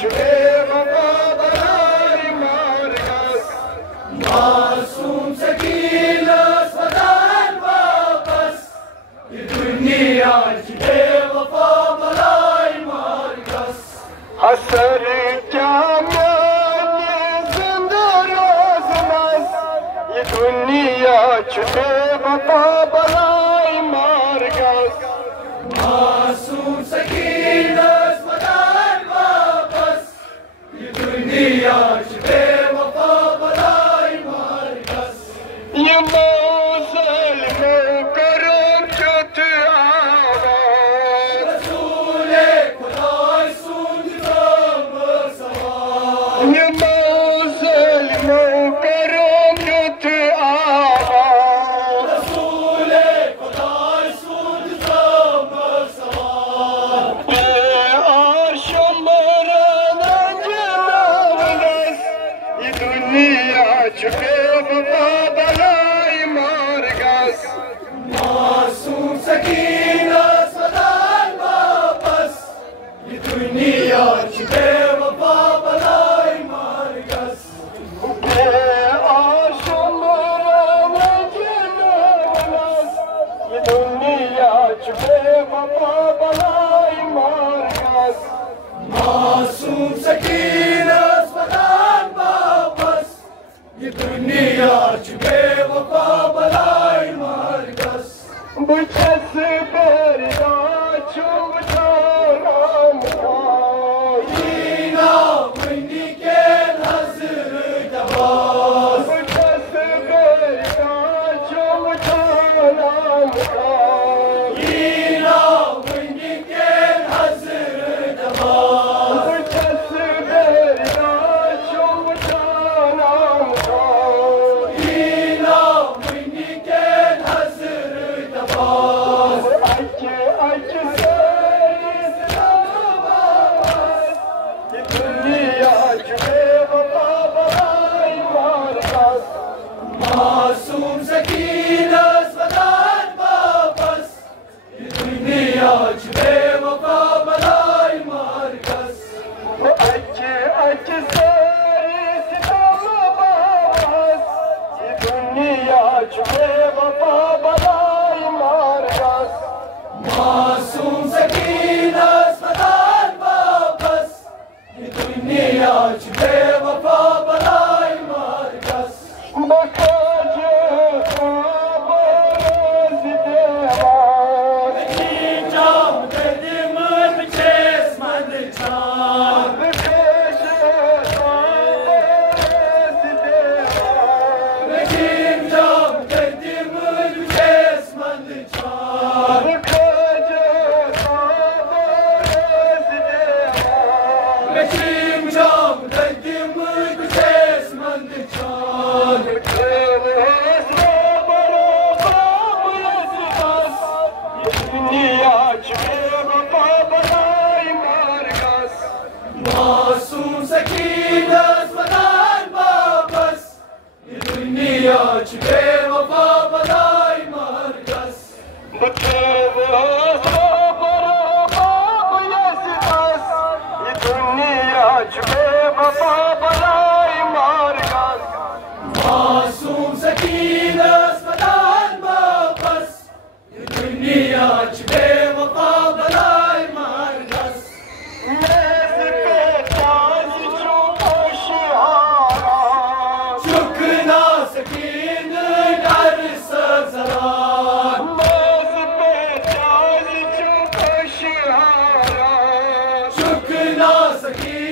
छुटे वफा बलाई मार्गस मासूम सकीना सदान वापस ये दुनिया छुटे वफा बलाई मार्गस हसर क्या जिंदा रोज़नस ये दुनिया छुटे वफा बलाई मार्गस मासूम सकीना सदान वापस ये दुनिया छुटे वफा बलाई मार्गस ये मौसल करो चुत आवाज़ रसूले खुदा सूझ सवार ये मौसल करो चुत आवाज़ रसूले खुदा सूझ सवार और शुमरन जनावरस ये दुनिया छुटे वफा बलाई मार्गस मासूम सकीना सदान वापस ये दुनिया छुटे वफा बलाई मार्गस और शुमरन जनावरस ये दुनिया छुटे वफा बलाई मार्गस मासूम सकीना सदान वापस ये दुनिया छुटे वफा बलाई मार्गस बुझस बेरिया छुटा राम दीना मुन्नी के नजर दबास बुझस बेरिया छुटा राम दीना मुन्नी के नजर दबास बुझस बेरिया छुटा राम दीना मुन्नी के नजर दबास अचे से ये दुनिया छुटे वफा बलाई मार्गस मासूम सकीना सदान वापस ये दुनिया छुटे वफा बलाई मार्गस अचे से ये दुनिया छुटे वफा बलाई मार्गस मासूम सकीना सदान वापस ये दुनिया छुटे वफा बलाई मार्गस बखज बरस देवान जाम कदम चेस मंद छान बखज बरस देवान जाम कदम चेस मंद छान बखज बरस देवान जाम कदम चेस मंद छान दुनिया छुटे वफा बलाई मार्गस मासूम सकीना सदान वापस ये दुनिया छुटे वफा बलाई मार्गस ये दुनिया छुटे वफा बलाई मार्गस मासूम सकीना सदान वापस ये दुनिया छुटे वफा बलाई मार्गस चुक ना सकीन डर सजरान चुक ना सकीन